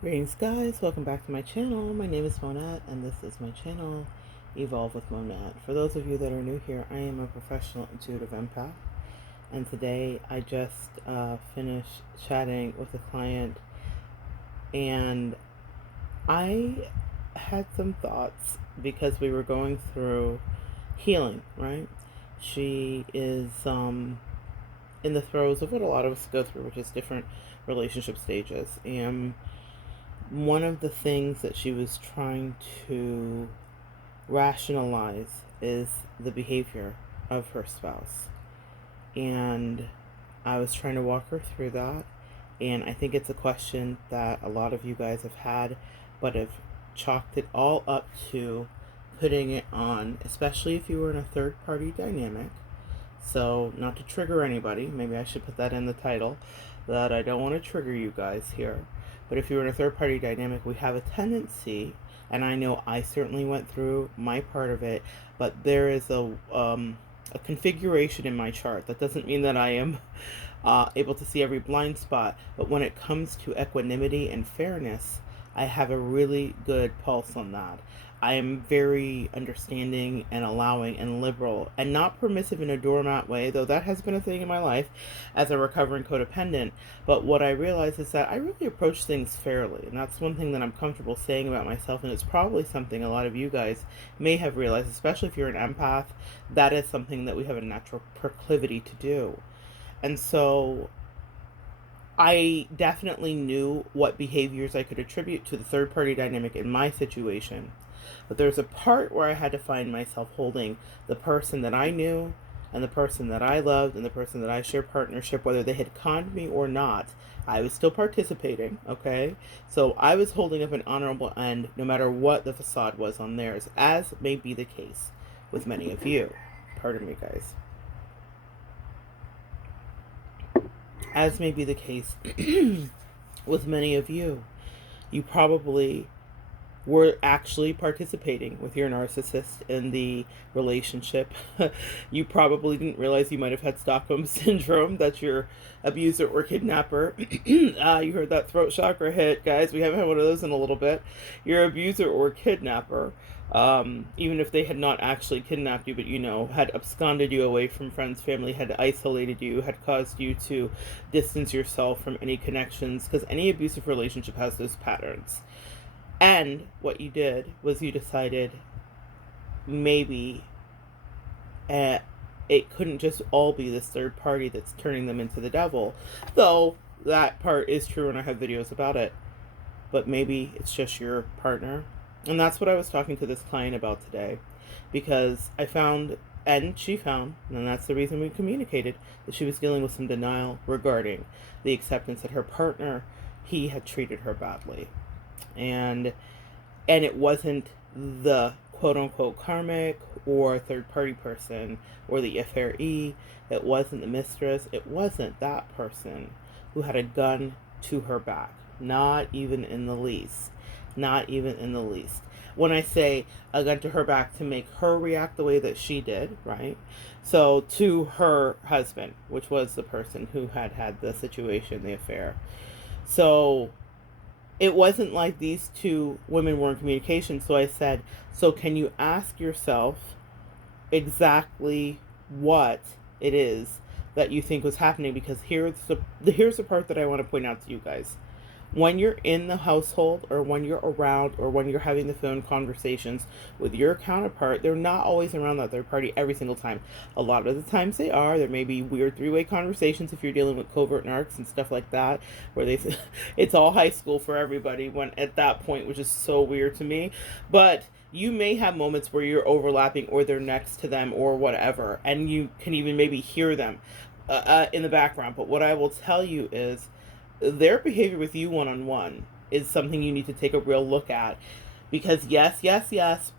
Greetings guys, welcome back to my channel. My name is Monette and this is my channel, Evolve with Monette. For those of you that are new here, I am a professional intuitive empath, and today I just finished chatting with a client, and I had some thoughts because we were going through healing, right? She is in the throes of what a lot of us go through, which is different relationship stages, and one of the things that she was trying to rationalize is the behavior of her spouse. And I was trying to walk her through that. And I think it's a question that a lot of you guys have had, but have chalked it all up to putting it on, especially if you were in a third party dynamic. So, not to trigger anybody, maybe I should put that in the title, that I don't want to trigger you guys here. But if you're in a third party dynamic, we have a tendency, and I know I certainly went through my part of it, but there is a configuration in my chart. That doesn't mean that I am able to see every blind spot, but when it comes to equanimity and fairness, I have a really good pulse on that. I am very understanding and allowing and liberal and not permissive in a doormat way, though that has been a thing in my life as a recovering codependent. But what I realize is that I really approach things fairly, and that's one thing that I'm comfortable saying about myself, and it's probably something a lot of you guys may have realized, especially if you're an empath. That is something that we have a natural proclivity to do. And so I definitely knew what behaviors I could attribute to the third party dynamic in my situation. But there's a part where I had to find myself holding the person that I knew and the person that I loved and the person that I shared partnership, whether they had conned me or not. I was still participating, okay? So I was holding up an honorable end no matter what the facade was on theirs, as may be the case with many of you. Pardon me, guys. As may be the case with many of you. You probably were actually participating with your narcissist in the relationship. You probably didn't realize you might have had Stockholm syndrome, that your abuser or kidnapper, you heard that throat chakra hit, guys. We haven't had one of those in a little bit. Your abuser or kidnapper, even if they had not actually kidnapped you, but had absconded you away from friends, family, had isolated you, had caused you to distance yourself from any connections, because any abusive relationship has those patterns. And what you did was you decided maybe it couldn't just all be this third party that's turning them into the devil, though that part is true and I have videos about it. But maybe it's just your partner. And that's what I was talking to this client about today, because I found, and she found, and that's the reason we communicated, that she was dealing with some denial regarding the acceptance that her partner, he had treated her badly. And it wasn't the quote unquote karmic or third party person or the FRE. It wasn't the mistress. It wasn't that person who had a gun to her back. Not even in the least. Not even in the least. When I say a gun to her back, to make her react the way that she did, right? So to her husband, which was the person who had the situation, the affair. So it wasn't like these two women were in communication. So I said, so can you ask yourself exactly what it is that you think was happening? Because here's the part that I want to point out to you guys. When you're in the household, or when you're around, or when you're having the phone conversations with your counterpart, they're not always around that third party every single time. A lot of the times they are. There may be weird three-way conversations if you're dealing with covert narcs and stuff like that, where it's all high school for everybody when at that point, which is so weird to me. But you may have moments where you're overlapping, or they're next to them, or whatever, and you can even maybe hear them in the background. But what I will tell you is, their behavior with you one-on-one is something you need to take a real look at. Because yes,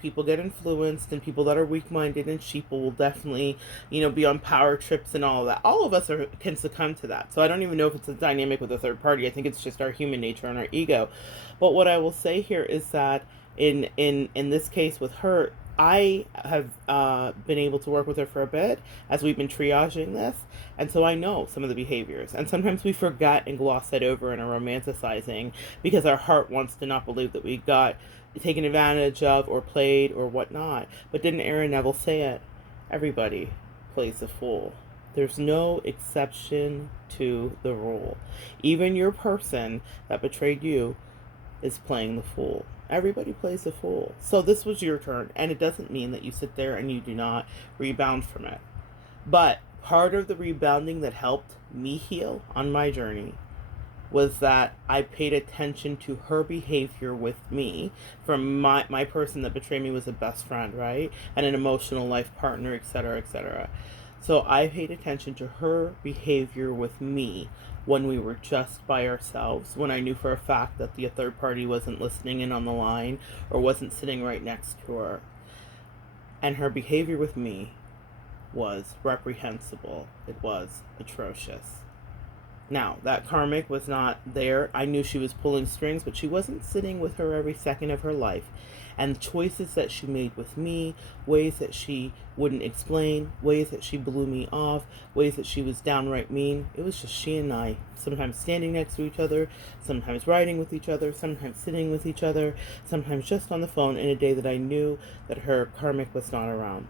people get influenced, and people that are weak-minded and sheeple will definitely, be on power trips and all of that. All of us can succumb to that. So I don't even know if it's a dynamic with a third party. I think it's just our human nature and our ego. But what I will say here is that in this case with her, I have been able to work with her for a bit as we've been triaging this, and so I know some of the behaviors. And sometimes we forget and gloss that over and are romanticizing because our heart wants to not believe that we got taken advantage of or played or whatnot. But didn't Aaron Neville say it? Everybody plays a fool. There's no exception to the rule. Even your person that betrayed you is playing the fool. Everybody plays the fool. So this was your turn, and it doesn't mean that you sit there and you do not rebound from it. But part of the rebounding that helped me heal on my journey was that I paid attention to her behavior with me. From my person that betrayed me was a best friend, right? And an emotional life partner, etc., etc. So I paid attention to her behavior with me when we were just by ourselves, when I knew for a fact that the third party wasn't listening in on the line or wasn't sitting right next to her. And her behavior with me was reprehensible. It was atrocious. Now, that karmic was not there. I knew she was pulling strings, but she wasn't sitting with her every second of her life. And choices that she made with me, ways that she wouldn't explain, ways that she blew me off, ways that she was downright mean. It was just she and I, sometimes standing next to each other, sometimes riding with each other, sometimes sitting with each other, sometimes just on the phone in a day that I knew that her karmic was not around.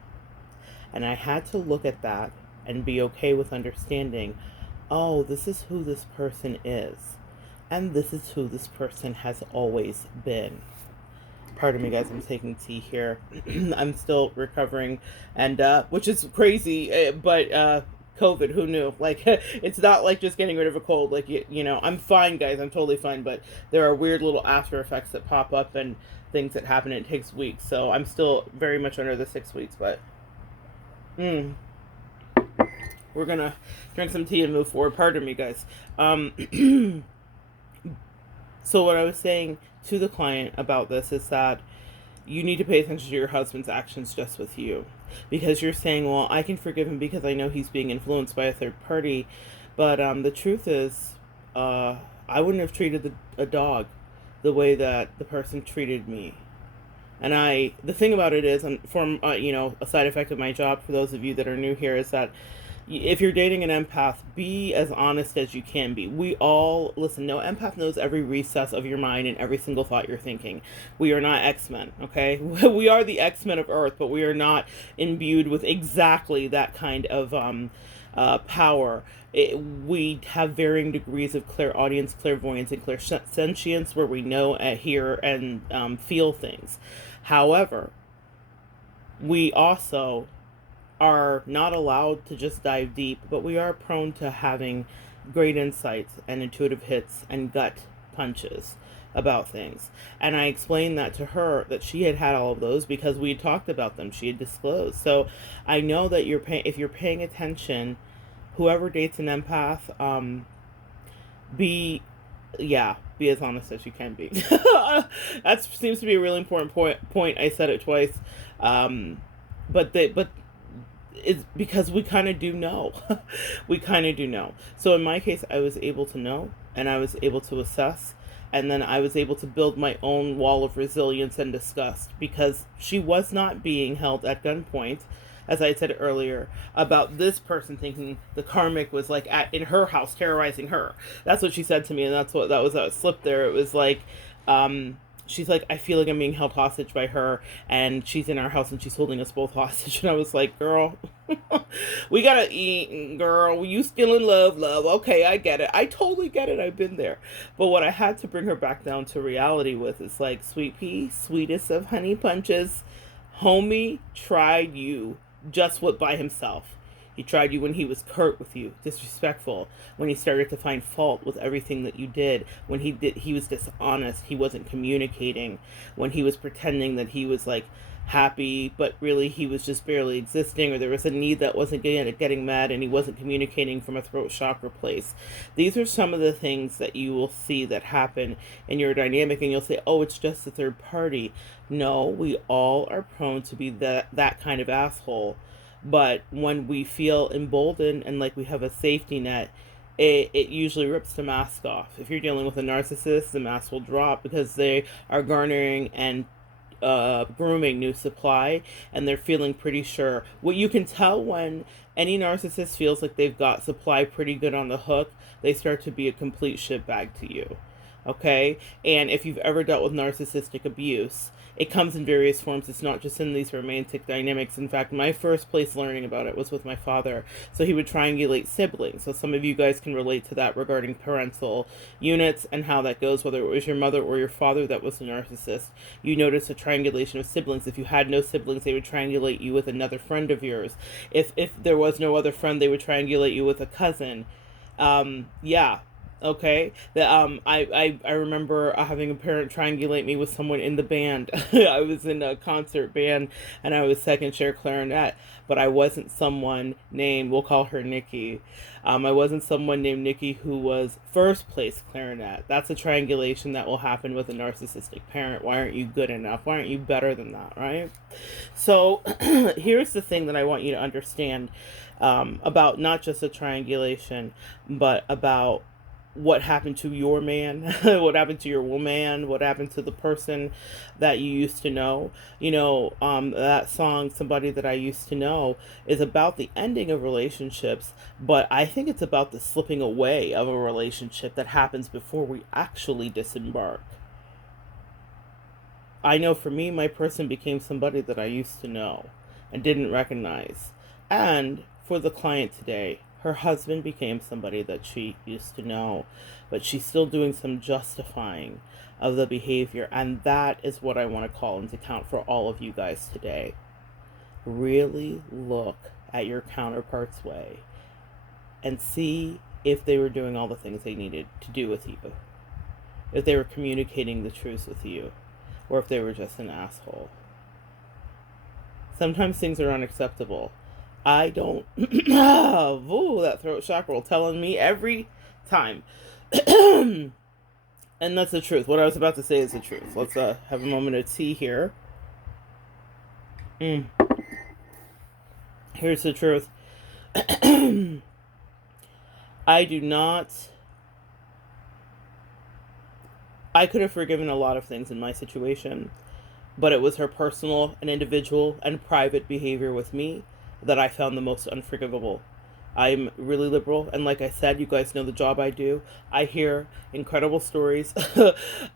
And I had to look at that and be okay with understanding, oh, this is who this person is. And this is who this person has always been. Pardon me, guys, I'm taking tea here. I'm still recovering, and which is crazy, but COVID, who knew? Like, it's not like just getting rid of a cold. Like, you know, I'm fine, guys. I'm totally fine, but there are weird little after effects that pop up and things that happen, and it takes weeks. So I'm still very much under the 6 weeks, but we're gonna drink some tea and move forward. Pardon me, guys. So what I was saying to the client about this is that you need to pay attention to your husband's actions just with you. Because you're saying, well, I can forgive him because I know he's being influenced by a third party. But the truth is, I wouldn't have treated a dog the way that the person treated me. And the thing about it is, from a side effect of my job, for those of you that are new here, is that if you're dating an empath, be as honest as you can be. We all, listen, no empath knows every recess of your mind and every single thought you're thinking. We are not X-Men, okay? We are the X-Men of Earth, but we are not imbued with exactly that kind of power. We have varying degrees of clairaudience, clairvoyance, and clairsentience, where we know, hear, and feel things. However, we also are not allowed to just dive deep, but we are prone to having great insights and intuitive hits and gut punches about things. And I explained that to her, that she had all of those because we had talked about them. She had disclosed. So I know that if you're paying attention, whoever dates an empath, be as honest as you can be. That seems to be a really important point. I said it twice. But it's because we kind of do know. We kind of do know. So in my case, I was able to know, and I was able to assess, and then I was able to build my own wall of resilience and disgust, because she was not being held at gunpoint, as I said earlier, about this person thinking the karmic was like in her house terrorizing her. That's what she said to me, and that was a slip there. It was like, she's like, I feel like I'm being held hostage by her, and she's in our house and she's holding us both hostage. And I was like, girl, we gotta eat, girl. You still in love. Okay, I get it. I totally get it. I've been there. But what I had to bring her back down to reality with is like, sweet pea, sweetest of honey punches, homie tried you just by himself. He tried you when he was curt with you, disrespectful, when he started to find fault with everything that you did, when he was dishonest, he wasn't communicating, when he was pretending that he was like happy, but really he was just barely existing, or there was a need that wasn't getting met, and he wasn't communicating from a throat chakra place. These are some of the things that you will see that happen in your dynamic, and you'll say, oh, it's just the third party. No, we all are prone to be that kind of asshole. But when we feel emboldened and like we have a safety net, it usually rips the mask off. If you're dealing with a narcissist, the mask will drop because they are garnering and grooming, new supply, and they're feeling pretty sure. What you can tell when any narcissist feels like they've got supply pretty good on the hook, they start to be a complete shitbag to you. Okay? And if you've ever dealt with narcissistic abuse, it comes in various forms. It's not just in these romantic dynamics. In fact, my first place learning about it was with my father. So he would triangulate siblings. So some of you guys can relate to that regarding parental units and how that goes, whether it was your mother or your father that was a narcissist. You notice a triangulation of siblings. If you had no siblings, they would triangulate you with another friend of yours. If there was no other friend, they would triangulate you with a cousin. Yeah. Okay. I remember having a parent triangulate me with someone in the band. I was in a concert band and I was second chair clarinet, but I wasn't someone named, we'll call her Nikki. I wasn't someone named Nikki who was first place clarinet. That's a triangulation that will happen with a narcissistic parent. Why aren't you good enough? Why aren't you better than that? Right? So here's the thing that I want you to understand about not just a triangulation, but about what happened to your man, what happened to your woman, what happened to the person that you used to know. That song, Somebody That I Used to Know, is about the ending of relationships, but I think it's about the slipping away of a relationship that happens before we actually disembark. I know for me, my person became somebody that I used to know and didn't recognize. And for the client today, her husband became somebody that she used to know, but she's still doing some justifying of the behavior. And that is what I want to call into account for all of you guys today. Really look at your counterpart's way and see if they were doing all the things they needed to do with you, if they were communicating the truth with you, or if they were just an asshole. Sometimes things are unacceptable. I don't, ooh, that throat chakra telling me every time. And that's the truth. What I was about to say is the truth. Let's have a moment of tea here. Here's the truth. I could have forgiven a lot of things in my situation, but it was her personal and individual and private behavior with me that I found the most unforgivable. I'm really liberal, and like I said, you guys know the job I do. I hear incredible stories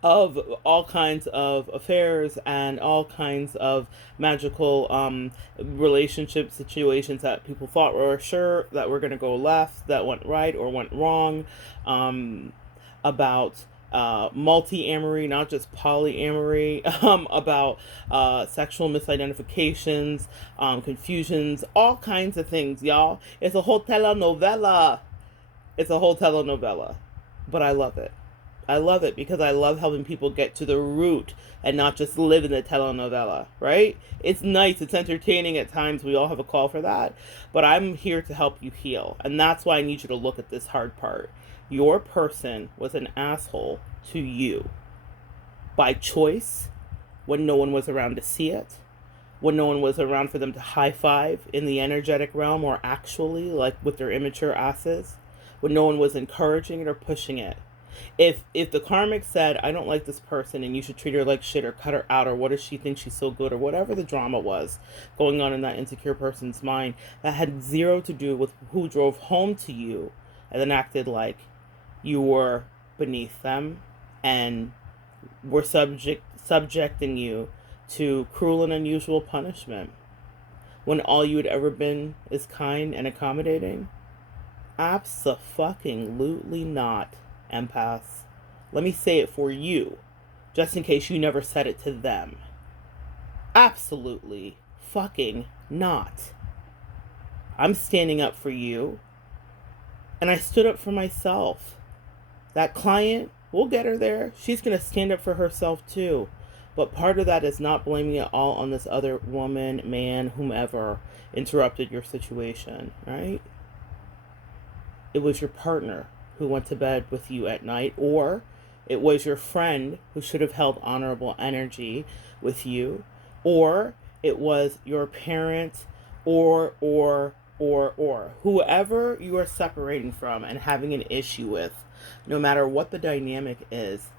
of all kinds of affairs and all kinds of magical relationship situations that people thought were sure that were going to go left, that went right or went wrong, about multi-amory, not just polyamory, about sexual misidentifications, confusions, all kinds of things, y'all. It's a whole telenovela. It's a whole telenovela. But I love it. I love it because I love helping people get to the root and not just live in the telenovela, right? It's nice. It's entertaining at times. We all have a call for that. But I'm here to help you heal. And that's why I need you to look at this hard part. Your person was an asshole to you by choice, when no one was around to see it, when no one was around for them to high five in the energetic realm, or actually, like with their immature asses, when no one was encouraging it or pushing it. If the karmic said, I don't like this person and you should treat her like shit or cut her out, or what does she think she's so good, or whatever the drama was going on in that insecure person's mind, that had zero to do with who drove home to you and then acted like you were beneath them and were subjecting you to cruel and unusual punishment, when all you had ever been is kind and accommodating? Abso-fucking-lutely not, empaths. Let me say it for you, just in case you never said it to them. Absolutely fucking not. I'm standing up for you, and I stood up for myself. That client, we'll get her there. She's going to stand up for herself too. But part of that is not blaming it all on this other woman, man, whomever interrupted your situation, right? It was your partner who went to bed with you at night, or it was your friend who should have held honorable energy with you, or it was your parent, or whoever you are separating from and having an issue with. No matter what the dynamic is,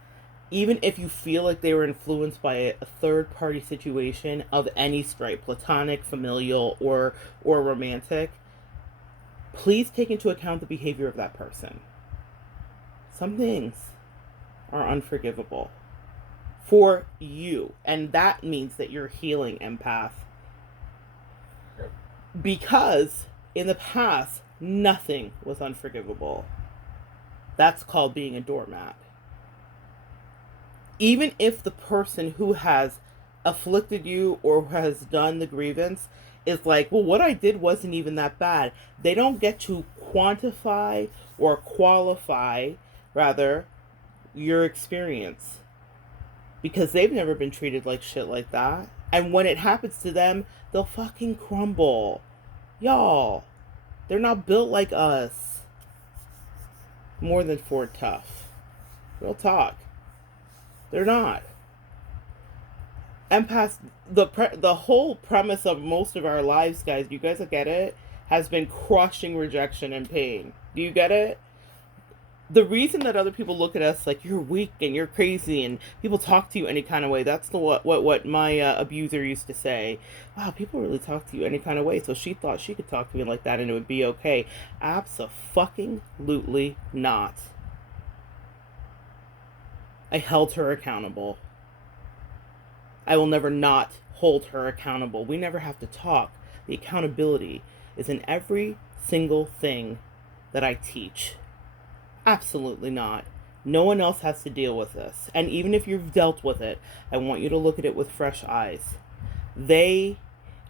even if you feel like they were influenced by a third party situation of any stripe, platonic, familial, or romantic, please take into account the behavior of that person. Some things are unforgivable for you, and that means that you're healing, empath, because in the past nothing was unforgivable. That's called being a doormat. Even if the person who has afflicted you or has done the grievance is like, well, what I did wasn't even that bad, they don't get to quantify or qualify, rather, your experience, because they've never been treated like shit like that. And when it happens to them, they'll fucking crumble. Y'all, they're not built like us. More than Ford tough. Real talk. They're not. Empaths, the whole premise of most of our lives, guys, you guys get it, has been crushing rejection and pain. Do you get it? The reason that other people look at us like you're weak and you're crazy and people talk to you any kind of way, that's the what my abuser used to say. Wow, people really talk to you any kind of way, so she thought she could talk to me like that and it would be okay. Abso-fucking-lutely not. I held her accountable. I will never not hold her accountable. We never have to talk. The accountability is in every single thing that I teach. Absolutely not. No one else has to deal with this. And even if you've dealt with it, I want you to look at it with fresh eyes. They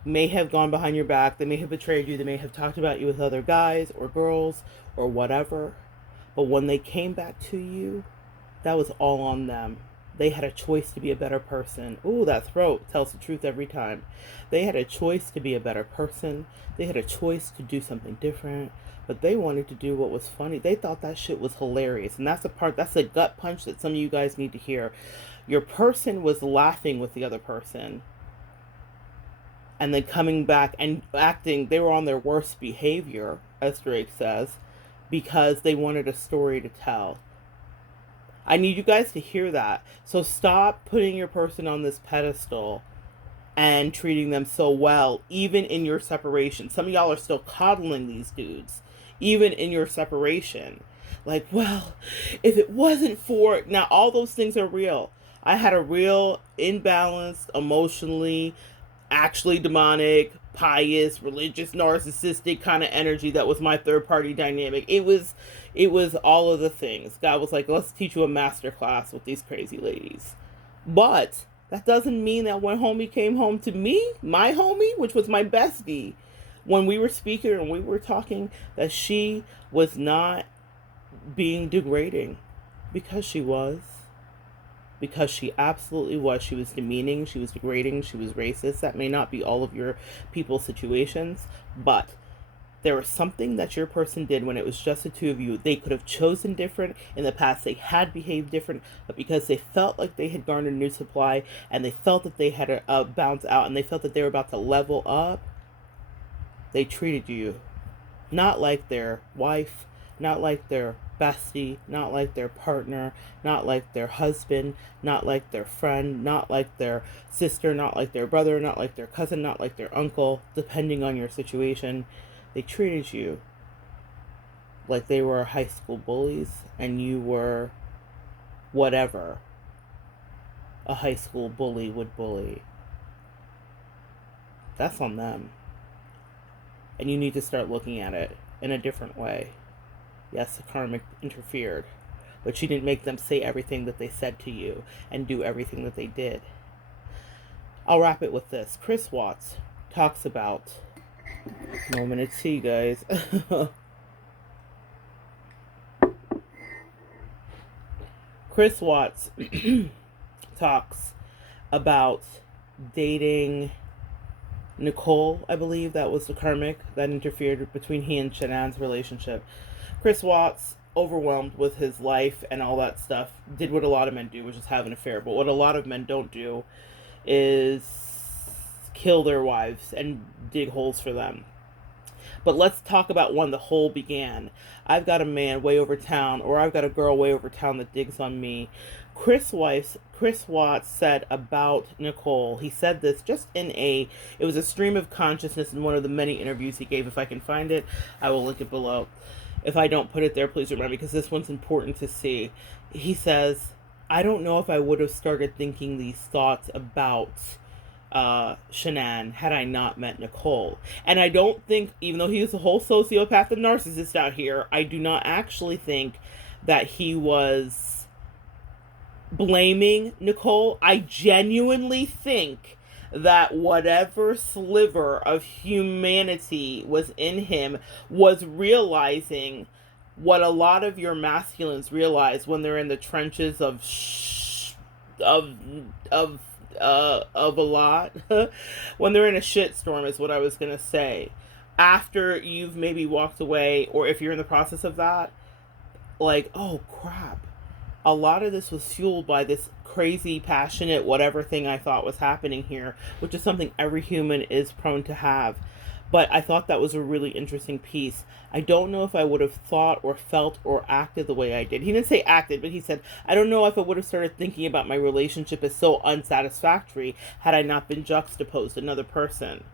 may have gone behind your back. They may have betrayed you. They may have talked about you with other guys or girls or whatever. But when they came back to you, that was all on them. They had a choice to be a better person. Ooh, that throat tells the truth every time. They had a choice to be a better person. They had a choice to do something different. But they wanted to do what was funny. They thought that shit was hilarious. And that's the gut punch that some of you guys need to hear. Your person was laughing with the other person. And then coming back and acting, they were on their worst behavior, as Drake says, because they wanted a story to tell. I need you guys to hear that. So stop putting your person on this pedestal and treating them so well, even in your separation. Some of y'all are still coddling these dudes, even in your separation. Like, well, if it wasn't for... Now, all those things are real. I had a real imbalanced, emotionally, actually demonic, pious, religious, narcissistic kind of energy that was my third party dynamic. It was all of the things. God was like, let's teach you a master class with these crazy ladies. But that doesn't mean that when homie came home to me, my homie, which was my bestie, when we were speaking and we were talking, that she was not being degrading, because she was. Because she absolutely was. She was demeaning, she was degrading, she was racist. That may not be all of your people's situations, but there was something that your person did when it was just the two of you. They could have chosen different. In the past, they had behaved different, but because they felt like they had garnered new supply and they felt that they had a bounce out and they felt that they were about to level up, they treated you not like their wife, not like their bestie, not like their partner, not like their husband, not like their friend, not like their sister, not like their brother, not like their cousin, not like their uncle, depending on your situation. They treated you like they were high school bullies and you were whatever a high school bully would bully. That's on them. And you need to start looking at it in a different way. Yes, the karmic interfered, but she didn't make them say everything that they said to you and do everything that they did. I'll wrap it with this. Chris Watts talks about... Moment of tea, guys. Chris Watts talks about dating Nicole, I believe that was the karmic that interfered between he and Shanann's relationship. Chris Watts, overwhelmed with his life and all that stuff, did what a lot of men do, which is have an affair. But what a lot of men don't do is kill their wives and dig holes for them. But let's talk about when the whole began. I've got a man way over town, or I've got a girl way over town that digs on me. Chris Watts said about Nicole, he said this just it was a stream of consciousness in one of the many interviews he gave. If I can find it, I will link it below. If I don't put it there, please remember, because this one's important to see. He says, I don't know if I would have started thinking these thoughts about Shanann had I not met Nicole. And I don't think, even though he is a whole sociopath and narcissist out here, I do not actually think that he was blaming Nicole. I genuinely think that whatever sliver of humanity was in him was realizing what a lot of your masculines realize when they're in the trenches of a lot. When they're in a shitstorm is what I was gonna say. After you've maybe walked away, or if you're in the process of that, like, oh crap, a lot of this was fueled by this crazy, passionate, whatever thing I thought was happening here, which is something every human is prone to have. But I thought that was a really interesting piece. I don't know if I would have thought or felt or acted the way I did. He didn't say acted, but he said, I don't know if I would have started thinking about my relationship as so unsatisfactory had I not been juxtaposed another person.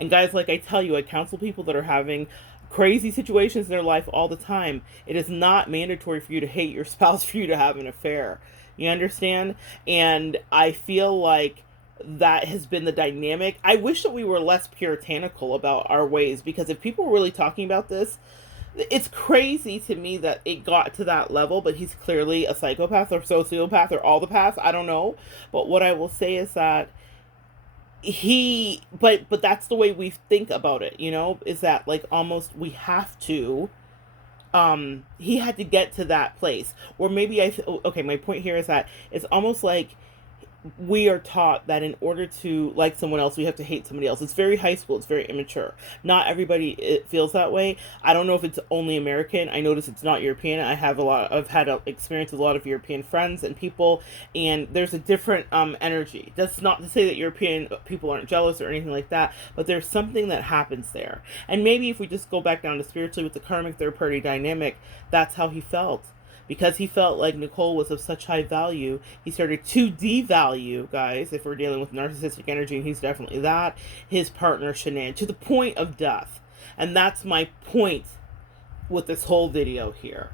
And guys, like I tell you, I counsel people that are having crazy situations in their life all the time. It is not mandatory for you to hate your spouse for you to have an affair. You understand? And I feel like that has been the dynamic. I wish that we were less puritanical about our ways, because if people were really talking about this, it's crazy to me that it got to that level. But he's clearly a psychopath or sociopath or all the paths. I don't know. But what I will say is that but that's the way we think about it, is that like almost we have to, he had to get to that place. Or maybe okay, my point here is that it's almost like we are taught that in order to like someone else, we have to hate somebody else. It's very high school. It's very immature. Not everybody feels that way. I don't know if it's only American. I notice it's not European. I've had experience with a lot of European friends and people, and there's a different energy. That's not to say that European people aren't jealous or anything like that, but there's something that happens there. And maybe if we just go back down to spiritually with the karmic third party dynamic, that's how he felt. Because he felt like Nicole was of such high value, he started to devalue, guys, if we're dealing with narcissistic energy, and he's definitely that, his partner, Shanann, to the point of death. And that's my point with this whole video here.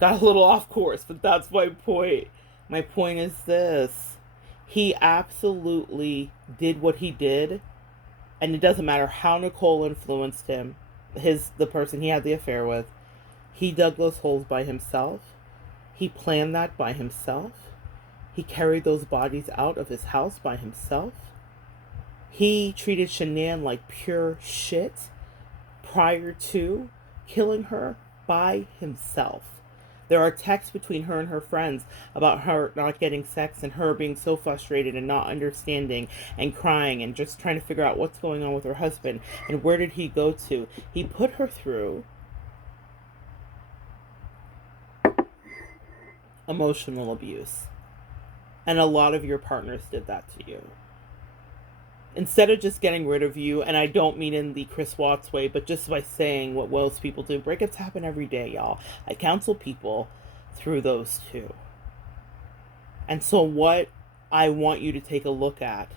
Got a little off course, but that's my point. My point is this. He absolutely did what he did, and it doesn't matter how Nicole influenced him, the person he had the affair with. He dug those holes by himself. He planned that by himself. He carried those bodies out of his house by himself. He treated Shanann like pure shit prior to killing her by himself. There are texts between her and her friends about her not getting sex and her being so frustrated and not understanding and crying and just trying to figure out what's going on with her husband and where did he go to. He put her through emotional abuse. And a lot of your partners did that to you. Instead of just getting rid of you, and I don't mean in the Chris Watts way, but just by saying what most people do. Breakups happen every day, y'all. I counsel people through those too. And so what I want you to take a look at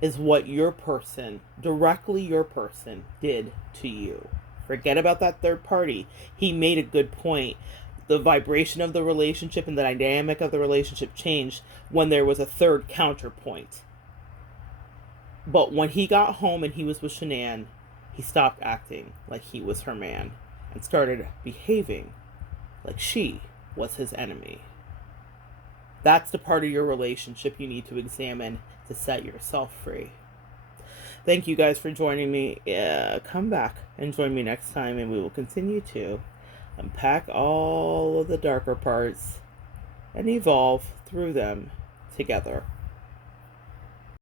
is what your person, directly your person, did to you. Forget about that third party. He made a good point. The vibration of the relationship and the dynamic of the relationship changed when there was a third counterpoint. But when he got home and he was with Shanann, he stopped acting like he was her man and started behaving like she was his enemy. That's the part of your relationship you need to examine to set yourself free. Thank you guys for joining me. Come back and join me next time, and we will continue to unpack all of the darker parts and evolve through them together.